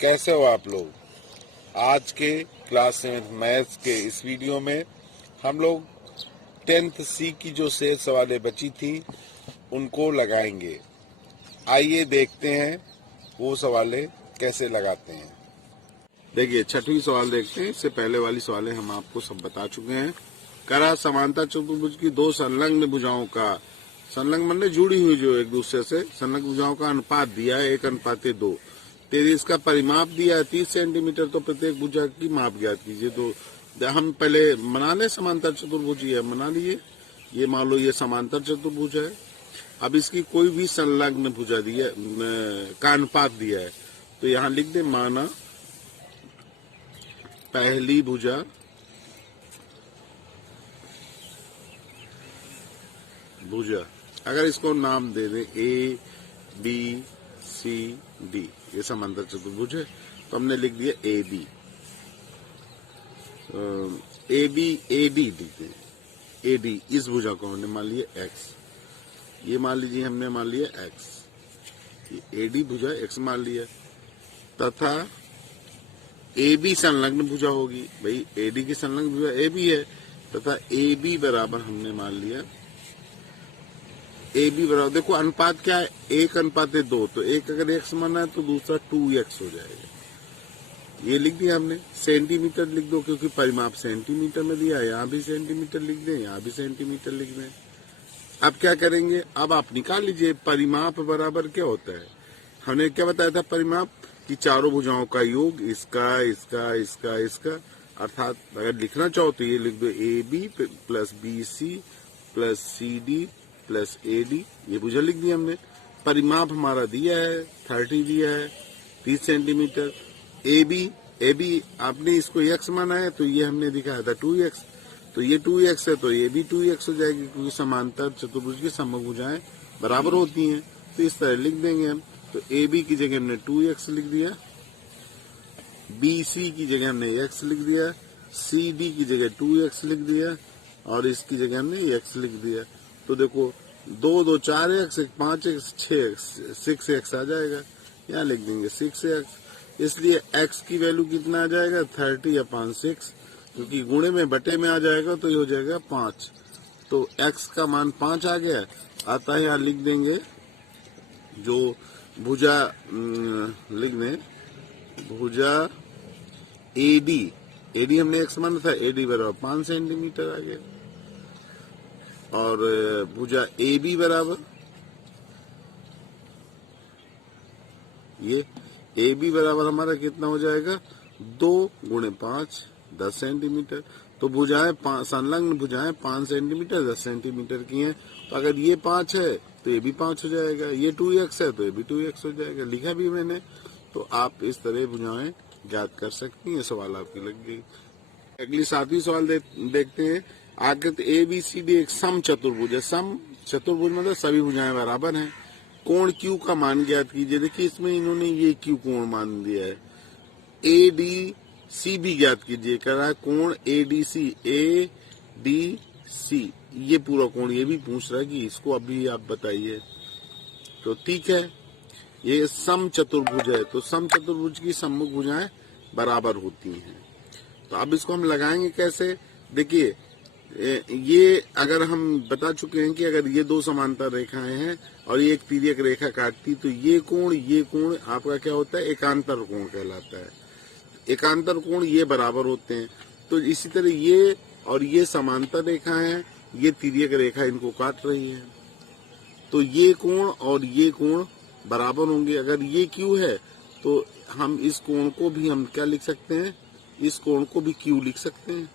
कैसे हो आप लोग। आज के क्लास 7 मैथ्स के इस वीडियो में हम लोग 10th सी की जो शेष सवालें बची थी उनको लगाएंगे। आइए देखते हैं वो सवालें कैसे लगाते हैं। देखिए छठवीं सवाल देखते हैं। इससे पहले वाली सवालें हम आपको सब बता चुके हैं। करा समांतर चतुर्भुज की दो संलग्न भुजाओं का, संलग्न मतलब जुड़ी हुई जो एक दूसरे से, संलग्न भुजाओं का अनुपात दिया है 1:2। तेरी इसका परिमाप दिया है 30 सेंटीमीटर। तो प्रत्येक भुजा की माप ज्ञात कीजिए। तो हम पहले बना ले समांतर चतुर्भुज, ये बना लिए। ये मान लो ये समांतर चतुर्भुज है। अब इसकी कोई भी संलग्न भुजा दिया का अनुपात दिया है तो यहाँ लिख दे माना पहली भुजा अगर इसको नाम दे दें A B C D, ये समांतर चतुर्भुज है तो हमने लिख दिया AB। AD लिखते हैं। AD इस भुजा को हमने मान लिया X, ये मान लीजिए हमने मान लिया X, ये AD भुजा X मान लिया, तथा AB संलग्न भुजा होगी। भाई AD की संलग्न भुजा AB है, तथा AB बराबर हमने मान लिया AB बराबर, देखो अनुपात क्या है 1:2। तो एक अगर X माना है तो दूसरा 2X हो जाएगा। ये लिख दिया हमने। सेंटीमीटर लिख दो क्योंकि परिमाप सेंटीमीटर में दिया है, यहाँ भी सेंटीमीटर लिख दें, यहाँ भी सेंटीमीटर लिख दें। अब क्या करेंगे, अब आप निकाल लीजिए परिमाप बराबर क्या होता है। हमने क्या बताया था परिमाप कि चारों भुजाओं का योग, इसका इसका इसका इसका, अर्थात अगर लिखना चाहो तो ये लिख दो AB plus BC plus CD plus AD, ये भुजा लिख दिया हमने। परिमाप हमारा दिया है 30 दिया है 30 सेंटीमीटर। AB आपने इसको X माना है तो ये हमने दिखाया था 2X, तो ये 2X है तो ये भी 2X हो जाएगी क्योंकि समांतर चतुर्भुज की समभुज भुजाएं बराबर होती हैं। तो इस तरह लिख देंगे हम। तो AB की जगह हमने 2X लिख दिया, BC की जगह हमने X लिख दिया, CD की जगह 2X लिख दिया और इसकी जगह हमने X लिख दिया। तो देखो 2 2 4X 5X 6X 6X आ जाएगा। यहाँ लिख देंगे 6X। इसलिए X की वैल्यू कितना आ जाएगा 30 या 6, क्योंकि गुणे में बटे में आ जाएगा तो ये हो जाएगा 5। तो X का मान 5 आ गया। आता है यहाँ लिख देंगे जो भुजा लिख दें, भुजा AD हमने X माना था, AD बराबर 5 सेंटीमीटर आ गया। और भुजा AB बराबर, ये AB बराबर हमारा कितना हो जाएगा 2 × 5 10 सेंटीमीटर। तो भुजाएं संलग्न भुजाएं 5 सेंटीमीटर 10 सेंटीमीटर की हैं। तो अगर ये 5 है तो ये भी 5 हो जाएगा, ये 2X है तो ये भी 2X हो जाएगा। लिखा भी मैंने। तो आप इस तरह भुजाएं ज्ञात कर सकती हैं। सवाल आपकी लग गई। अगली 7वीं सवाल देखते हैं। आकृति ABCD एक सम चतुर्भुज है। सम चतुर्भुज मतलब सभी भुजाएं बराबर हैं। कोण Q का मान ज्ञात कीजिए। देखिए इसमें इन्होंने ये Q कोण मान दिया है। ADC भी ज्ञात कीजिए। कह रहा है कोण ADC ये पूरा कोण, ये भी पूछ रहा है कि इसको अभी आप बताइए। तो ठीक है, ये सम चतुर्भुज है तो सम चतुर्भुज की सम्मुख भुजाएं बराबर होती हैं। तो अब इसको हम लगाएंगे कैसे। देखिए ये अगर हम बता चुके हैं कि अगर ये दो समांतर रेखाएं हैं और ये एक तिर्यक रेखा काटती तो ये कोण आपका क्या होता है एकांतर कोण कहलाता है। एकांतर कोण ये बराबर होते हैं। तो इसी तरह ये और ये समांतर रेखा है, ये तिर्यक रेखा इनको काट रही है। तो ये कोण और ये कोण बराबर होंगे। अगर ये Q है तो हम इस कोण को भी हम क्या लिख सकते हैं, इस कोण को भी Q लिख सकते हैं।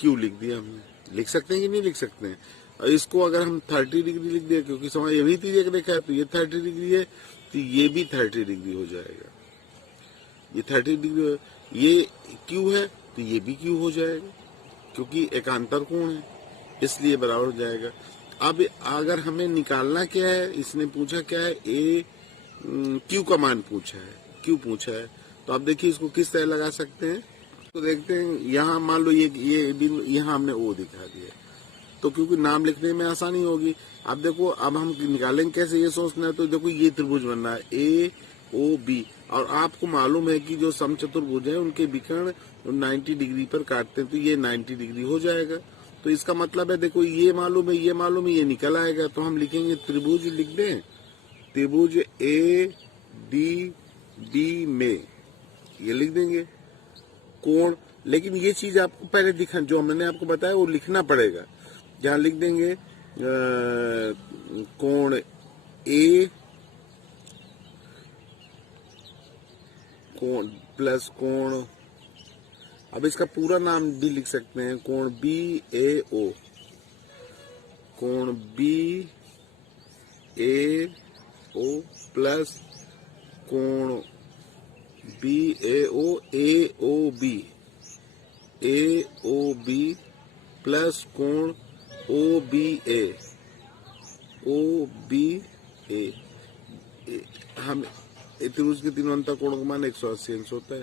Q लिख दिया हमने। लिख सकते हैं कि नहीं लिख सकते हैं। और इसको अगर हम 30 डिग्री लिख दें क्योंकि समय ये भी तिर्यक रेखा है तो ये 30 डिग्री है तो ये भी 30 डिग्री हो जाएगा। ये 30 डिग्री, ये Q है तो ये भी Q हो जाएगा क्योंकि एकांतर कोण है, इसलिए बराबर हो जाएगा। अब अगर हमें निकालना क्या है, इसने पूछा क्या है Q का मान पूछा है, Q पूछा है। तो आप देखिए इसको किस तरह लगा सकते हैं। तो देखते हैं यहाँ मान लो ये यहाँ हमने O दिखा दिया तो क्योंकि नाम लिखने में आसानी होगी। अब देखो अब हम निकालेंगे कैसे, ये सोचना है। तो देखो ये त्रिभुज बनना है ओ बी। और आपको मालूम है कि जो समचतुर्भुज है उनके विकर्ण 90 डिग्री पर काटते हैं, तो ये 90 डिग्री हो जाएगा। तो इसका मतलब है देखो, ये मालूम है, ये मालूम है, ये निकल आएगा। तो हम लिखेंगे त्रिभुज, लिख दें त्रिभुज ए डी बी में, ये लिख देंगे। कोण, लेकिन ये चीज आपको पहले दिखा, जो मैंने आपको बताया वो लिखना पड़ेगा। यहाँ लिख देंगे कोण ए कोण प्लस कोण, अब इसका पूरा नाम भी लिख सकते हैं, कोण बी ए ओ, कोण बी ए ओ प्लस कोण बी ए ओ बी, ए ओ बी प्लस कोण ओ बी ए, हम त्रिभुज के तीनों अंतर कोणों का मान 180 अंश होता है।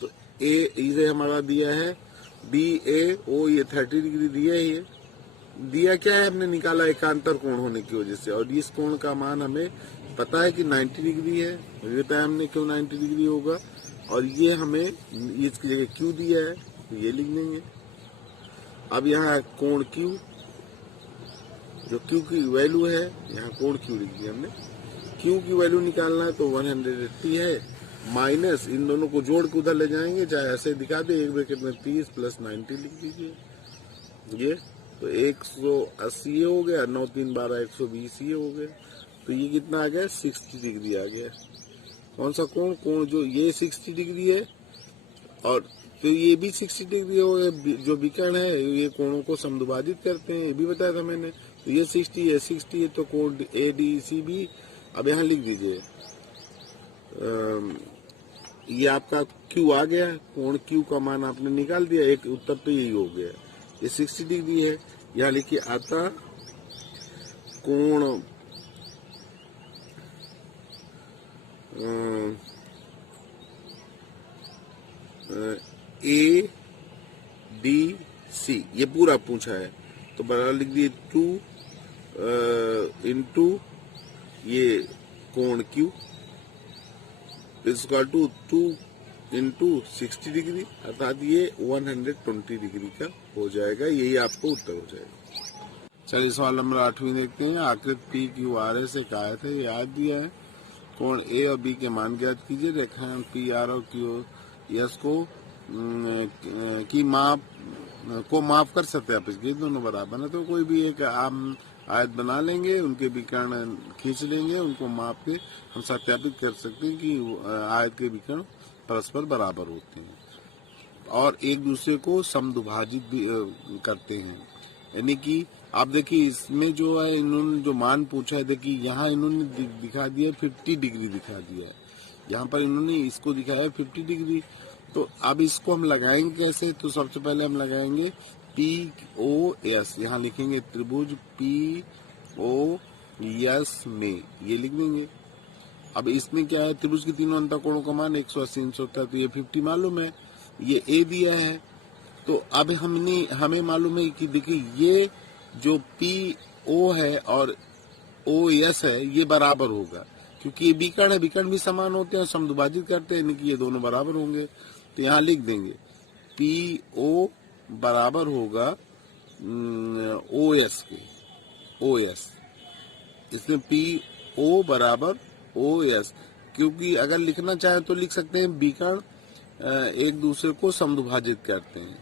तो ए इसे हमारा दिया है, बी ए ओ ये 30 डिग्री दिया है। ये दिया क्या है, हमने निकाला एकांतर कोण होने की वजह से, और इस कोण का मान हमें पता है कि 90 डिग्री है, मुझे बताया हमने क्यों 90 डिग्री होगा। और ये हमें इसकी जगह क्यू दिया है, तो ये लिख देंगे। अब यहाँ कोण क्यू, जो क्यू की वैल्यू है, यहाँ कोण क्यू लिख दिया हमने। क्यू की वैल्यू निकालना है तो 180 है, माइनस इन दोनों को जोड़ के उधर ले जाएंगे, चाहे ऐसे दिखा दे, एक ब्रैकेट में 30 प्लस 90 लिख दीजिए। ये तो 180 हो गया, 9 3 12 120 ये हो गया। तो ये कितना आ गया, 60 डिग्री आ गया। कौन सा कोण, कोण जो ये 60 डिग्री है, और तो ये भी 60 डिग्री हो गया। जो विकर्ण है ये कोणों को समद्विभाजित करते हैं, ये भी बताया था मैंने। तो ये 60 है, 60 है, तो कोण ए डी सी भी। अब यहाँ लिख दीजिए, ये आपका Q आ गया, कोण Q का मान आपने निकाल दिया, एक उत्तर तो यही हो गया। ये 60 डिग्री है। यहाँ लिखिए आता कोण ए डी सी, ये पूरा पूछा है, तो बराबर लिख दिए 2 इंटू ये कोण Q equal to 2 into 60 degree, अर्थात ये 120 डिग्री का हो जाएगा। यही आपको उत्तर हो जाएगा। चलिए सवाल नंबर 8 देखते हैं। आकृत पी क्यू आर एस एक आयत है, याद दिया है। कोण ए और बी के मान ज्ञात कीजिए। रेखांश पी आर और क्यू एस की माप कर सत्यापित कीजिए, दोनों बराबर है। तो कोई भी एक आम आयत बना लेंगे, उनके विकर्ण खींच लेंगे, उनको माप के हम सत्यापित कर सकते हैं कि आयत के विकर्ण परस्पर बराबर होते हैं और एक दूसरे को समद्विभाजित भी करते हैं। यानी कि आप देखिए, इसमें जो है इन्होंने जो मान पूछा है, देखिए यहाँ इन्होंने दिखा दिया 50 डिग्री दिखा दिया है, यहाँ पर इन्होंने इसको दिखाया 50 डिग्री। तो अब इसको हम लगाएंगे कैसे, तो सबसे पहले हम लगाएंगे पी ओ एस, यहाँ लिखेंगे त्रिभुज पी ओ एस में, ये लिख देंगे। अब इसमें क्या है, त्रिभुज के तीनों अंतर कोणों का मान 180 अंश होता है, तो ये 50 मालूम है, ये ए दिया है। तो अब हमें मालूम है कि देखिए ये जो पी ओ है और ओ एस है ये बराबर होगा, क्योंकि ये विकर्ण है, विकर्ण भी समान होते हैं, समद्विभाजित करते हैं, यानी कि ये दोनों बराबर होंगे। तो यहाँ लिख देंगे पी ओ बराबर होगा ओ एस के, ओ एस, इसमें पी ओ बराबर ओ एस, क्योंकि अगर लिखना चाहे तो लिख सकते हैं विकर्ण एक दूसरे को समद्विभाजित करते हैं।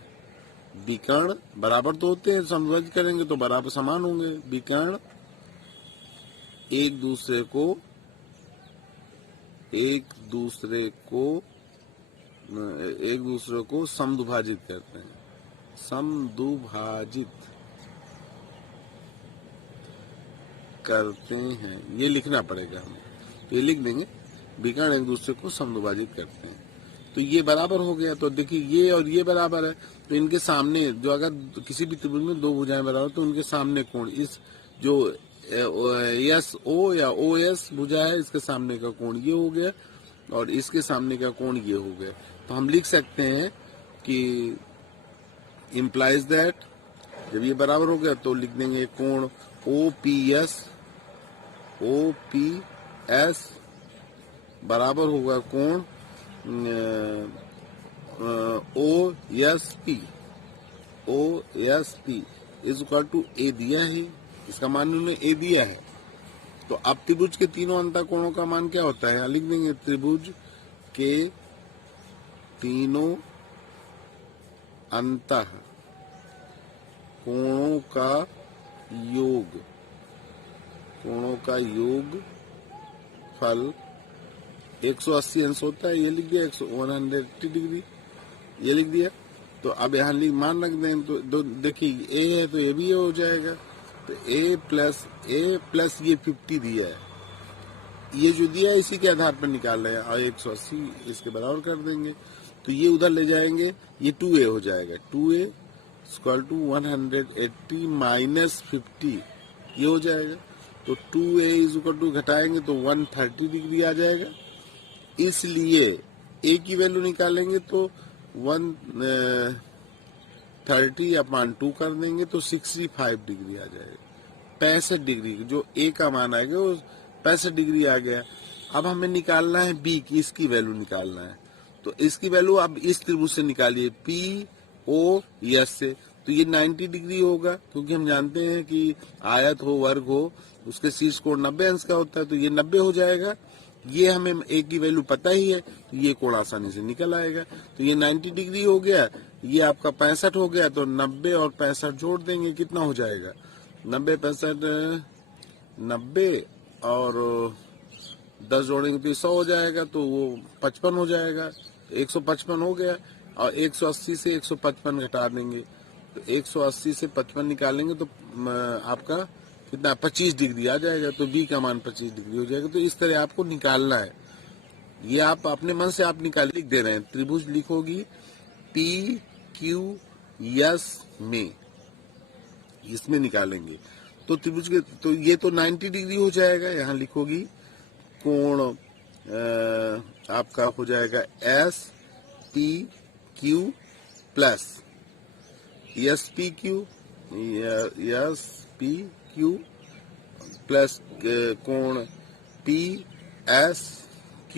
विकर्ण बराबर तो होते हैं, समद्विभाजित करेंगे तो बराबर समान होंगे। विकर्ण एक दूसरे को समद्विभाजित करते हैं, समद्विभाजित करते हैं, ये लिखना पड़ेगा हमें। तो ये लिख देंगे विकर्ण एक दूसरे को समद्विभाजित करते हैं, तो ये बराबर हो गया। तो देखिए ये और ये बराबर है, तो इनके सामने जो अगर किसी भी त्रिभुज में दो भुजाएं बराबर, तो उनके सामने कोण, इस जो एस ओ या ओ एस भुजा है, इसके सामने का कोण ये हो गया और इसके सामने का कोण ये हो गया। तो हम लिख सकते हैं कि इम्प्लाइज दैट, जब ये बराबर हो गया तो लिख देंगे कोण ओ पी एस बराबर होगा कोण O S P is equal to A दिया है, इसका मान उन्होंने ए दिया है। तो अब त्रिभुज के तीनों अंतःकोणों का मान क्या होता है, लिख देंगे त्रिभुज के तीनों अंतःकोणों का योग फल 180 अंश होता है, ये लिख दिया 180 डिग्री, ये लिख दिया। तो अब यहाँ मान रख दें तो देखिए ए है तो ये भी ये हो जाएगा, तो ए प्लस ये 50 दिया है, ये जो दिया है इसी के आधार पर निकाल रहे हैं और 180 इसके बराबर कर देंगे, तो ये उधर ले जाएंगे, ये 2a हो जाएगा, 2a इक्वल टू 180 माइनस 50 ये हो जाएगा। तो 2a इज इक्वल टू घटाएंगे तो 130 डिग्री आ जाएगा। इसलिए a की वैल्यू निकालेंगे तो 130/2 कर देंगे तो 65 डिग्री आ जाएगा, 65 डिग्री जो a का मान आएगा वो 65 डिग्री आ गया। अब हमें निकालना है b की, इसकी वैल्यू निकालना है, तो इसकी वैल्यू अब इस त्रिभुज से निकालिए POS से, तो ये 90 डिग्री होगा, क्योंकि हम जानते हैं कि आयत हो वर्ग हो उसके शीर्ष कोण 90 अंश का होता है, तो ये 90 हो जाएगा। ये हमें a की वैल्यू पता ही है, तो ये कोण आसानी से निकल आएगा। तो ये 90 डिग्री हो गया, ये आपका 65 हो गया, तो 90 और 65 जोड़ देंगे, कितना हो जाएगा 90 65 90 और 10 जोड़ेंगे तो 100 हो जाएगा, तो वो 55 हो जाएगा, 155 हो गया। और 180 से 155 घटा देंगे, तो 180 से 55 निकालेंगे तो आपका कितना 25 डिग्री आ जाएगा, तो बी का मान 25 डिग्री हो जाएगा। तो इस तरह आपको निकालना है, ये आप अपने मन से आप निकाल लिख दे रहे हैं। त्रिभुज लिखोगी PQS में, इसमें निकालेंगे तो त्रिभुज के, तो ये तो 90 डिग्री हो जाएगा, यहाँ लिखोगी कोण आपका हो जाएगा SPQ प्लस SPQ प्लस कोण PSQ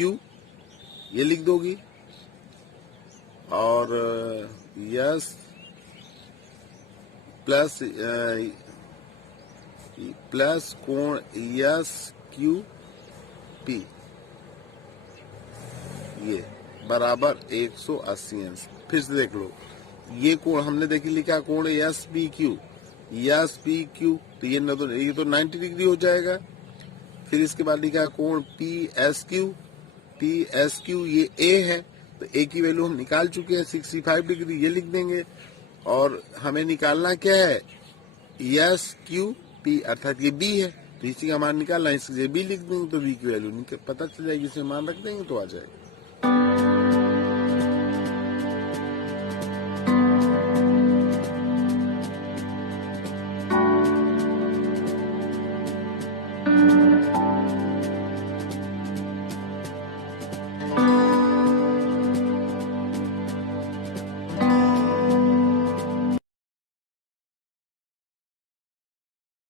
ये लिख दोगी, और यस प्लस कोण SQP ये बराबर 180 अंश। फिर से देख लो, ये कोण हमने देखी लिखा कोण SPQ, तो ये तो 90 डिग्री हो जाएगा। फिर इसके बाद लिखा कोण PSQ ये A है, तो A की वैल्यू हम निकाल चुके हैं 65 डिग्री, ये लिख देंगे। और हमें निकालना क्या है SQP अर्थात ये B है, तो इसी का मान निकालना है, इसलिए B लिख देंगे, तो B की वैल्यू पता चल जाएगी, इसे मान रख देंगे तो आ जाएगा।